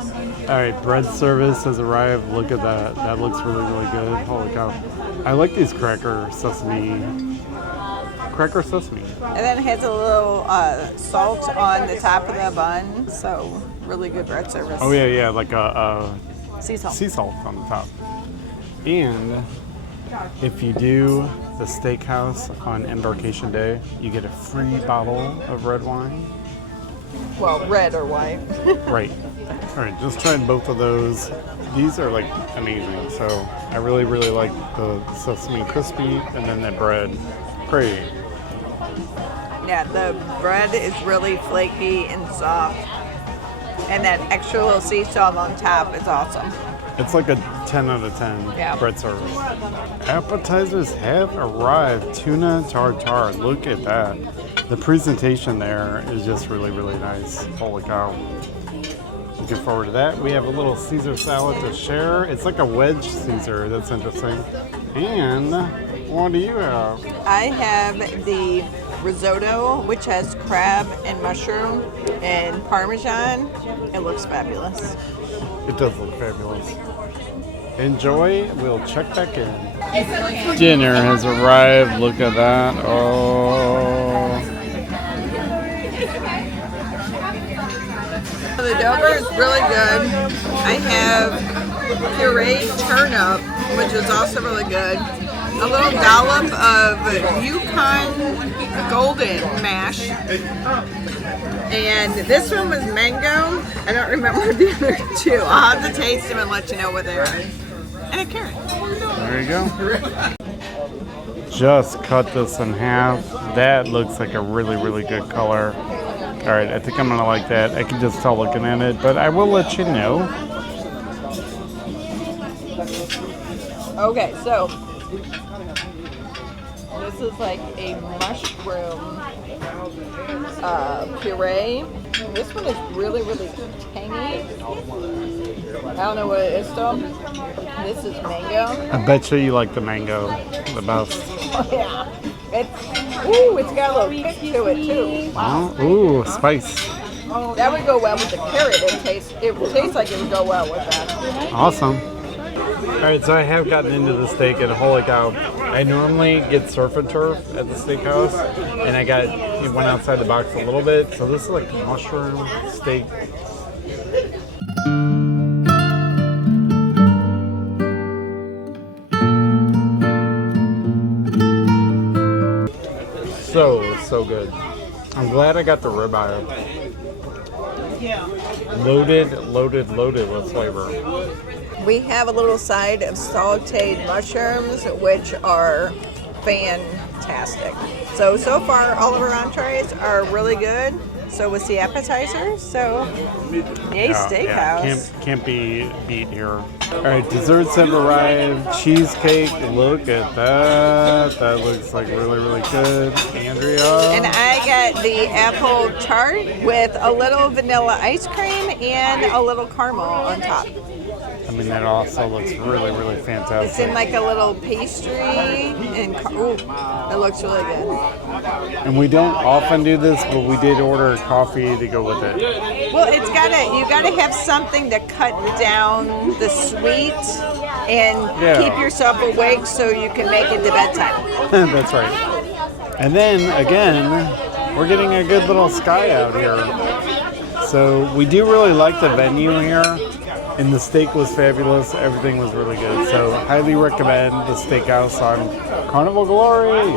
Alright, bread service has arrived. Look at that. That looks really, really good. Holy cow. I like these cracker sesame. And then it has a little salt on the top of the bun. So really good bread service. Oh yeah, like a sea salt on the top. And if you do the steakhouse on Embarkation Day, you get a free bottle of red wine. Well, red or white. Right. All right, just tried both of those. These are like amazing. So I really, really like the sesame crispy and then the bread. Great. Yeah, the bread is really flaky and soft. And that extra little sea salt on top is awesome. It's like a 10 out of 10 bread service. Appetizers have arrived. Tuna tartare. Look at that. The presentation there is just really, really nice. Holy cow. Looking forward to that. We have a little Caesar salad to share. It's like a wedge Caesar. That's interesting. And what do you have? I have the risotto, which has crab and mushroom and Parmesan. It looks fabulous. It does look fabulous. Enjoy. We'll check back in. Dinner has arrived. Look at that. Oh. The dover is really good. I have pureed turnip, which is also really good. A little dollop of Yukon Golden mash. And this one was mango. I don't remember the other two. I'll have to taste them and let you know what they are. And a carrot. There you go. Just cut this in half. That looks like a really, really good color. All right, I think I'm gonna like that. I can just tell looking at it, but I will let you know. Okay, so this is like a mushroom puree. This one is really, really tangy. I don't know what it is though. This is mango. I bet you like the mango the best. Oh yeah. It's got a little kick to it too. Wow. Ooh, spice. That would go well with the carrot. It would taste like it would go well with that. Awesome. All right, so I have gotten into the steak, and holy cow, I normally get surf and turf at the steakhouse, and it went outside the box a little bit. So this is like mushroom steak. So good. I'm glad I got the ribeye. Loaded with flavor. We have a little side of sauteed mushrooms, which are fantastic. So far, all of our entrees are really good. So was the appetizers. So, yay, steakhouse. Yeah, can't be beat here. All right, desserts have arrived. Cheesecake, look at that. That looks like really, really good. Andrea. And I got the apple tart with a little vanilla ice cream and a little caramel on top. I mean, that also looks really, really fantastic. It's in like a little pastry, and it looks really good. And we don't often do this, but we did order coffee to go with it. Well, you gotta have something to cut down the sweet and keep yourself awake so you can make it to bedtime. That's right. And then again, we're getting a good little sky out here. So we do really like the venue here. And the steak was fabulous. Everything was really good. So highly recommend the steakhouse on Carnival Glory.